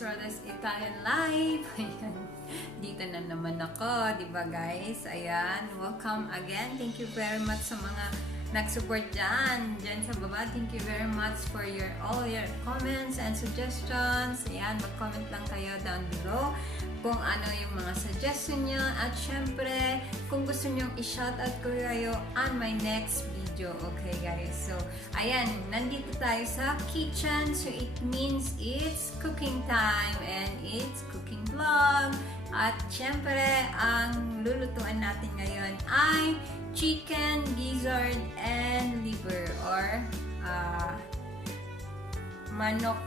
Roda's Italian Life. Ayan. Dito na naman ako, di ba guys? Ayan, welcome again. Thank you very much sa mga nag-support dyan sa baba. Thank you very much for all your comments and suggestions. Ayan, mag-comment lang kayo down below kung ano yung mga suggestion nyo. At syempre, kung gusto nyo i-shoutout ko kayo on my next video. Okay guys, so ayan, nandito tayo sa kitchen. So it means it's cooking time and it's cooking vlog. At syempre, ang lulutuan natin ngayon ay chicken, gizzard, and liver or manok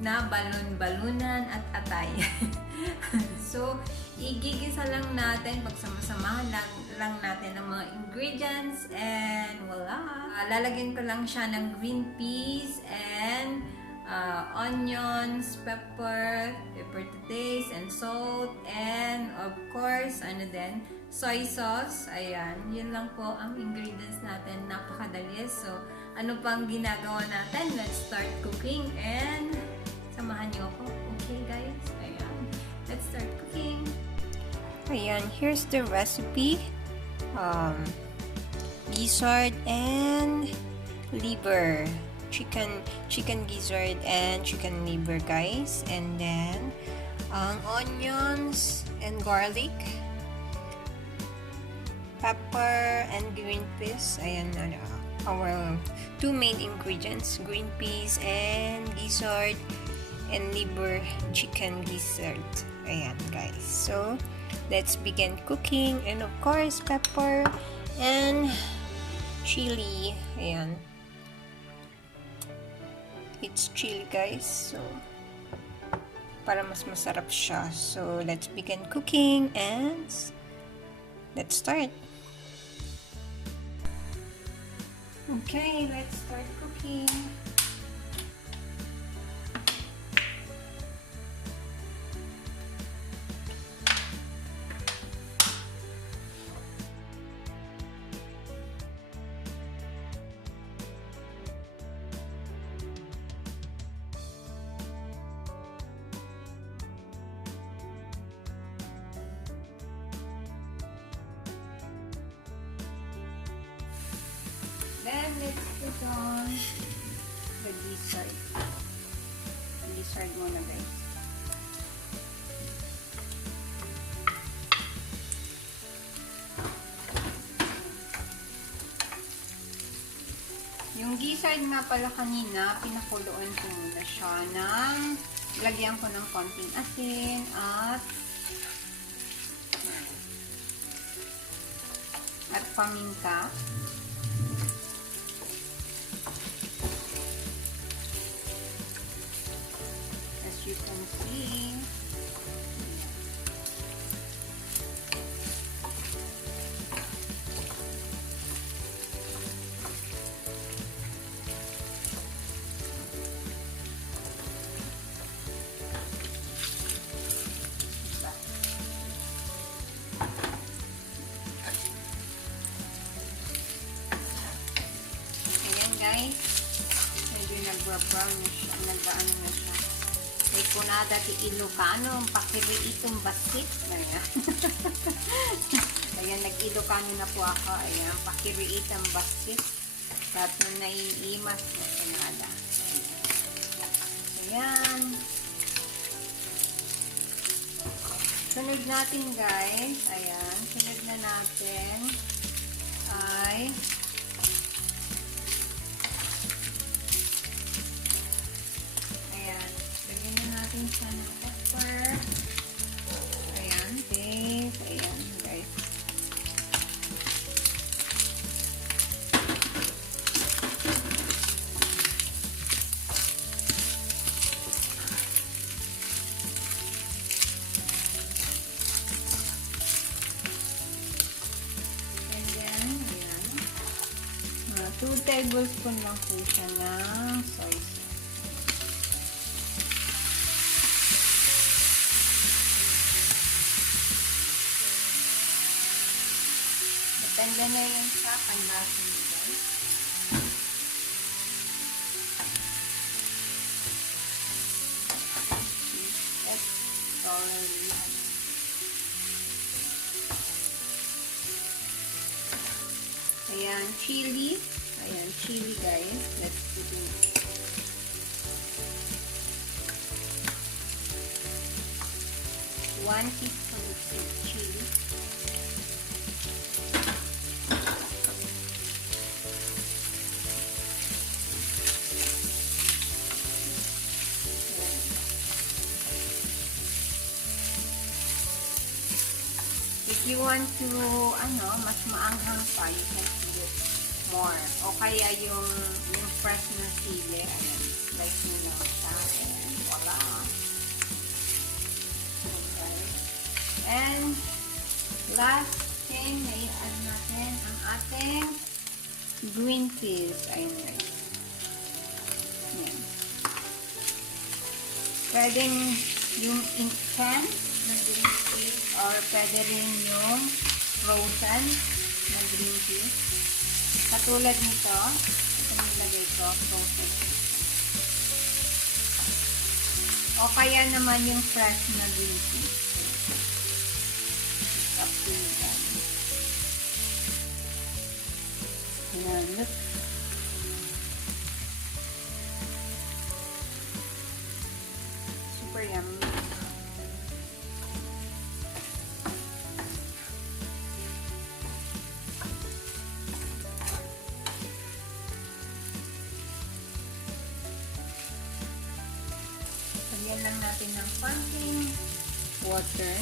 na balon-balunan at atay. So, igigisa lang natin, pagsama-samahan lang natin ang mga ingredients and voila! Lalagyan ko lang siya ng green peas and onions, pepper to taste, and salt, and of course, soy sauce. Ayan, yun lang po ang ingredients natin. Napakadali. So, ano pang ginagawa natin? Let's start cooking and samahan niyo ako. Okay guys? Ayan. Let's start cooking. Ayan, here's the recipe. Gizzard and liver. Chicken gizzard and chicken liver, guys. And then, onions and garlic. Pepper and green peas. Ayan, our two main ingredients. Green peas and gizzard and liver chicken gizzard. Ayan, guys. So, let's begin cooking. And of course, pepper and chili. Ayan. It's chili, guys. So, para mas masarap siya. So, let's begin cooking and let's start. Okay, let's start cooking. Then, let's put on the gizzard. Gizzard muna, guys. Yung gizzard nga pala kanina, pinakuluan ko muna siya ng lagyan ko ng konting asin at paminta. You can see. Ayan guys, medyo nag-brown na siya, nag-ano na siya. May kunada ti Ilocano, pakiriitong basit. Ayan. Ayan, nag-Ilocano na po ako. Ayan, pakiriitong basit. At na naiimas na kunada. Ayan. Sunod natin guys. Ayan, sunod na natin ay natin siya ng pepper. Ayan, guys. Ayan, guys. And then, ayan. 2 tablespoon lang po siya ng soy sauce. Depende na yun sa panlasa nyo, guys. chili. Ayan, chili guys. Let's put in 1 teaspoon of chili. If you want to, mas maanghang pa, you can put it more. O kaya yung fresh na sili, ayan, slice nyo lang siya, and voila. Okay. And, last thing, i-add natin ang ating green peas. Ayan guys. Ayan. Pwedeng yung in can na green peas, or pwede rin yung frozen na green peas. Katulad nito, ito nilagay ko, frozen. O kaya naman yung fresh na green peas. It's up to you guys. Ayan, look. Super yummy. Lagyan lang natin ng konting water.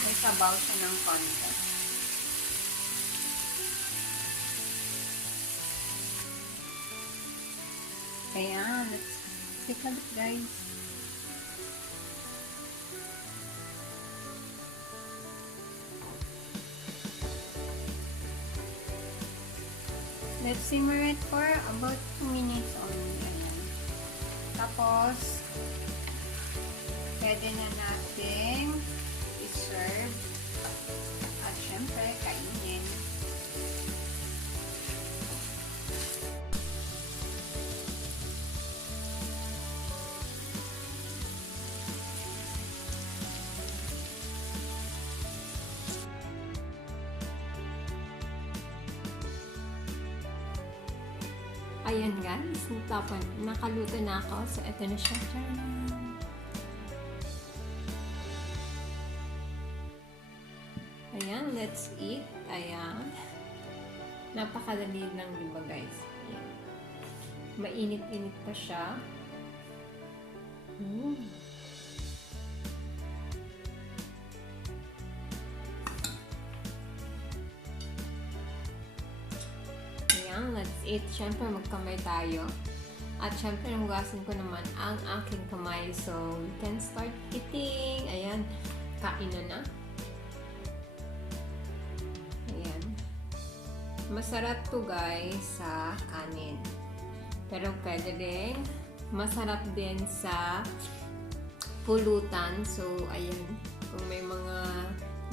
May sabaw siya ng konti. Ayan, let's take a look guys. Let's simmer it for about 2 minutes only. Ayan. Tapos, pwede na natin i-serve. At syempre, kainin. Ayan guys, nakaluto na ako. So, ito na siya. Ayan, let's eat. Ayan. Napakadali lang, diba guys? Ayan. Mainit-init pa siya. Let's eat. Siyempre, magkamay tayo. At siyempre, hugasan ko naman ang aking kamay. So, we can start eating. Ayan. Kain na. Ayan. Masarap to guys sa kanin. Pero pwede din. Masarap din sa pulutan. So, ayan. Kung may mga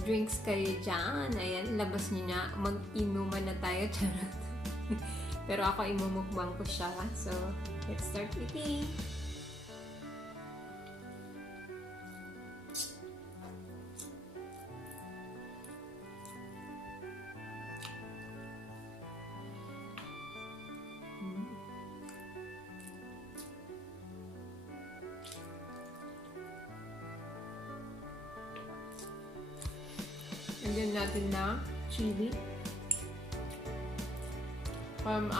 drinks kayo dyan, ayan, labas nyo na. Mag-inuman na tayo. Charot. Pero ako imumukbang ko siya. So, let's start eating. Lagyan natin na chili. Ayan.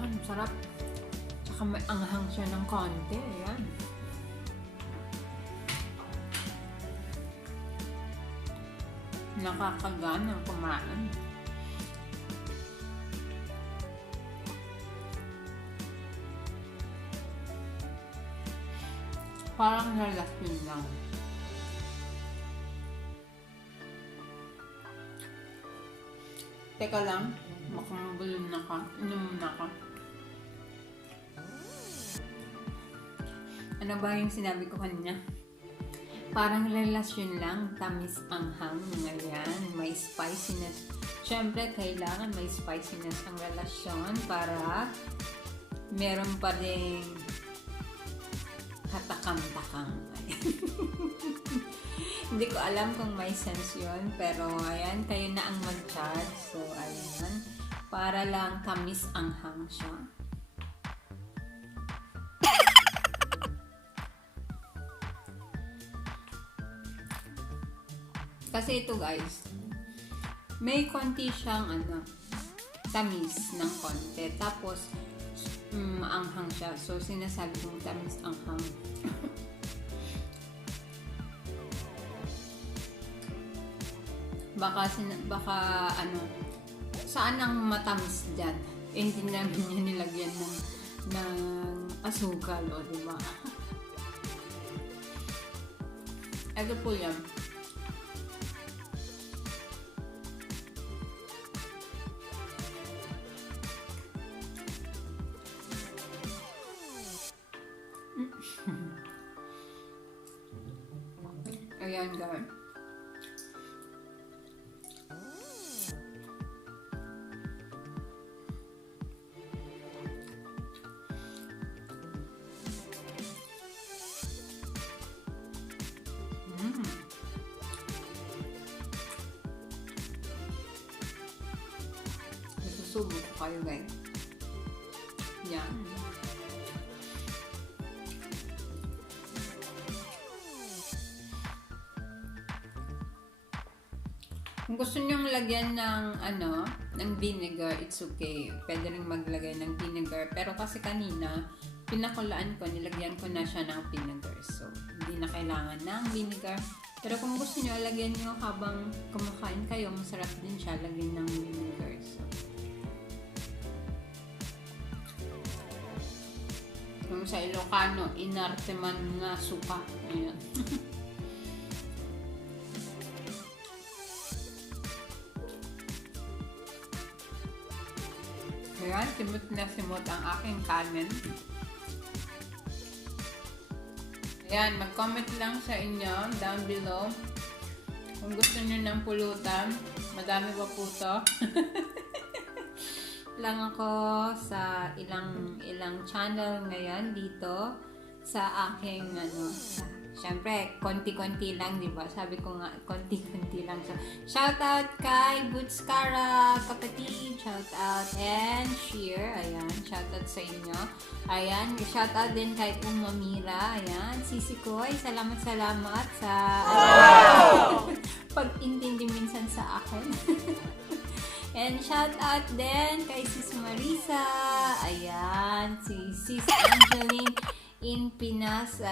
Ang sarap. Tsaka may anghang siya ng konti. Ayan. Nakakaganang kumain. Parang nalaspin lang. Teka lang, makamabulon na ka. Inom na ka. Ano ba yung sinabi ko kanina? Parang relasyon lang, tamis anghang. Ngayon, may spiciness syempre, kailangan may spiciness ang relasyon para meron pa rin katakam-takam. Hindi ko alam kung may sense yun, pero ayan, kayo na ang mag-charge. So, ayan, para lang tamis anghang siya. Kasi ito guys, may konti siyang tamis ng konti. Tapos, anghang siya. So, sinasabi kong tamis anghang. baka saan ang matamis dyan? Hindi namin niya nilagyan ng asukal, o diba? Ito po yan. Ayan guys. Susubo ko kayo guys. Yan. Kung gusto nyong lagyan ng vinegar, it's okay. Pwede rin maglagay ng vinegar. Pero kasi kanina, pinakulaan ko, nilagyan ko na siya ng vinegar. So, hindi na kailangan ng vinegar. Pero kung gusto nyo, lagyan nyo habang kumakain kayo, masarap din siya, lagyan ng vinegar. So, kung sa Ilocano, inarte man nga suka. Ayan. Ayan, simot na simot ang aking kanin. Ayan, mag-comment lang sa inyo down below kung gusto nyo ng pulutan. Madami pa po to. Lang ako sa ilang channel ngayon dito sa aking syempre, konti-konti lang, di ba? Sabi ko nga, konti-konti lang. So, shout out kay Bootskara, kapatid. Shout out and share. Ayan, shout out sa inyo. Ayan, shout out din kay Umamira. Ayan, Sisi Koy, salamat sa pag-intindi minsan sa akin. And shout out din kay Sis Marisa. Ayan, si Sis Angeline in Pinas,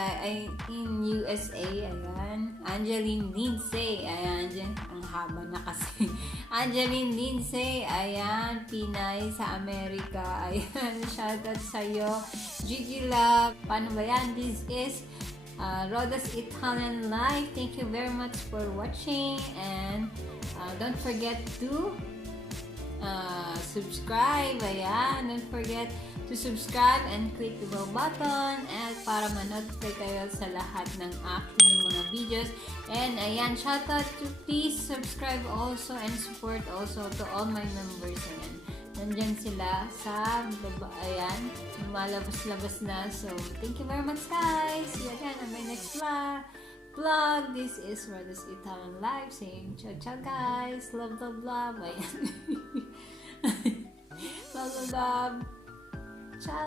in USA, ayan. Angeline Lindsay, ayan, dyan, ang haba na kasi. Angeline Lindsay, ayan, Pinay sa Amerika, ayan, shoutout sa'yo. Gigi Love, paano ba yan? This is Roda's Italian Life. Thank you very much for watching, and don't forget to subscribe, ayan, don't forget to subscribe and click the bell button and para ma-notify kayo sa lahat ng aking mga videos. And ayan, shoutout to please subscribe also and support also to all my members. Ayan, nandyan sila sa baba, ayan, lumalabas-labas na. So, thank you very much guys. See you again on my next vlog. This is Roda's Italian Life saying ciao ciao guys. Love, love, love. Ayan. Love, love, love. Ciao.